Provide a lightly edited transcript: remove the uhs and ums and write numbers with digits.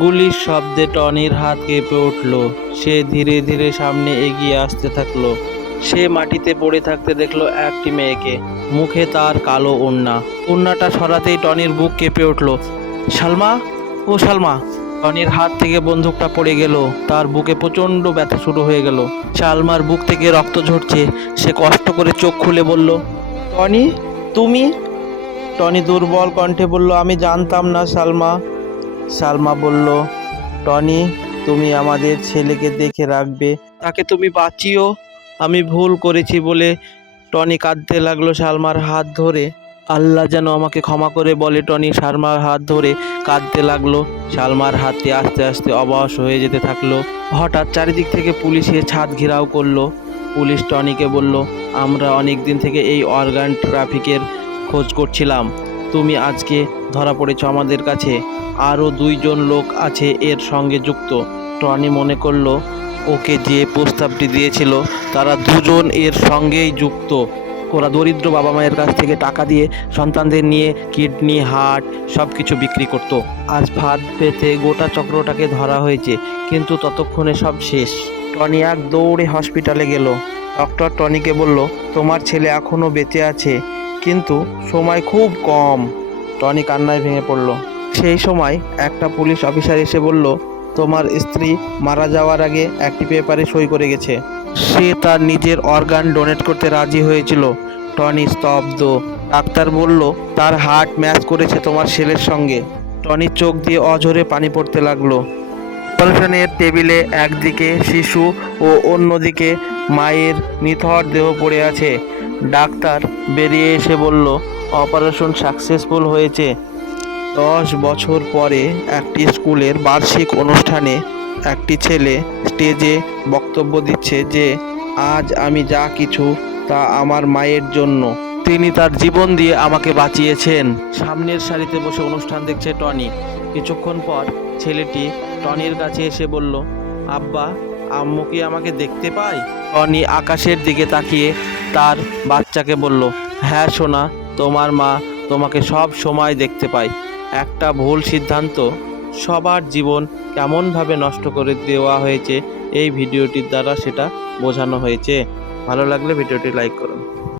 গুলির শব্দে টনির হাত কেঁপে উঠল। সে ধীরে ধীরে সামনে এগিয়ে আসতে থাকলো। সে মাটিতে পড়ে থাকতে দেখলো একটি মেয়েকে, মুখে তার কালো ওড়না। ওড়নাটা সরাতেই টনির বুক কেঁপে উঠল। সালমা, ও সালমা! টনির হাত থেকে বন্দুকটা পড়ে গেল। তার বুকে প্রচণ্ড ব্যথা শুরু হয়ে গেল। সালমার বুক থেকে রক্ত ঝরছে। সে কষ্ট করে চোখ খুলে বলল, টনি, তুমি? টনি দুর্বল কণ্ঠে বলল, আমি জানতাম না সালমা। সালমা বলল, টনি, তুমি আমাদের ছেলেকে দেখে রাখবে, তাকে তুমি বাঁচিও। আমি ভুল করেছি বলে। টনি কাঁদতে লাগলো সালমার হাত ধরে। আল্লাহ যেন আমাকে ক্ষমা করে বলে। টনি সালমার হাত ধরে কাঁদতে লাগলো। সালমার হাতে আস্তে আস্তে অবশ হয়ে যেতে থাকলো। হঠাৎ চারিদিক থেকে পুলিশের ছাদ ঘেরাও করলো। পুলিশ টনিকে বলল, আমরা অনেক দিন থেকে এই অর্গান ট্রাফিকের খোঁজ করছিলাম। তুমি আজকে ধরা পড়েছ আমাদের কাছে। আরও 2জন লোক আছে এর সঙ্গে যুক্ত। টনি মনে করলো ওকে যে প্রস্তাবটি দিয়েছিল তারা 2জন এর সঙ্গেই যুক্ত। ওরা দরিদ্র বাবা মায়ের কাছ থেকে টাকা দিয়ে সন্তানদের নিয়ে কিডনি, হার্ট সব কিছু বিক্রি করত। আজ ফাঁদ পেতে গোটা চক্রটাকে ধরা হয়েছে, কিন্তু ততক্ষণে সব শেষ। টনি এক দৌড়ে হসপিটালে গেল। ডক্টর টনিকে বলল, তোমার ছেলে এখনও বেঁচে আছে, কিন্তু সময় খুব কম। টনি কান্নায় ভেঙে পড়ল। সেই সময় একটা পুলিশ অফিসার এসে বলল, তোমার স্ত্রী মারা যাওয়ার আগে একটি পেপারে সই করে গেছে। সে তার নিজের অর্গান ডোনেট করতে রাজি হয়েছিল। টনি স্তব্ধ। ডাক্তার বলল, তার হার্ট ম্যাচ করেছে তোমার ছেলের সঙ্গে। টনির চোখ দিয়ে অঝরে পানি পড়তে লাগলো। অপারেশনের টেবিলে একদিকে শিশু ও অন্যদিকে মায়ের নিথর দেহ পড়ে আছে। ডাক্তার বেরিয়ে এসে বলল, অপারেশন সাকসেসফুল হয়েছে। 10 বছর পরে একটি স্কুলের বার্ষিক অনুষ্ঠানে একটি ছেলে স্টেজে বক্তব্য দিচ্ছে যে, আজ আমি যা কিছু তা আমার মায়ের জন্য। তিনি তার জীবন দিয়ে আমাকে বাঁচিয়েছেন। সামনের সারিতে বসে অনুষ্ঠান দেখছে টনি। কিছুক্ষণ পর ছেলেটি টনির কাছে এসে বলল, আব্বা, আম্মু কি আমাকে দেখতে পায়? টনি আকাশের দিকে তাকিয়ে তার বাচ্চাকে বলল, হ্যাঁ সোনা, তোমার মা তোমাকে সব সময় দেখতে পায়। একটা ভুল সিদ্ধান্ত সবার জীবন কেমনভাবে নষ্ট করে দেওয়া হয়েছে এই ভিডিওটির দ্বারা সেটা বোঝানো হয়েছে। ভালো লাগলে ভিডিওটি লাইক করুন।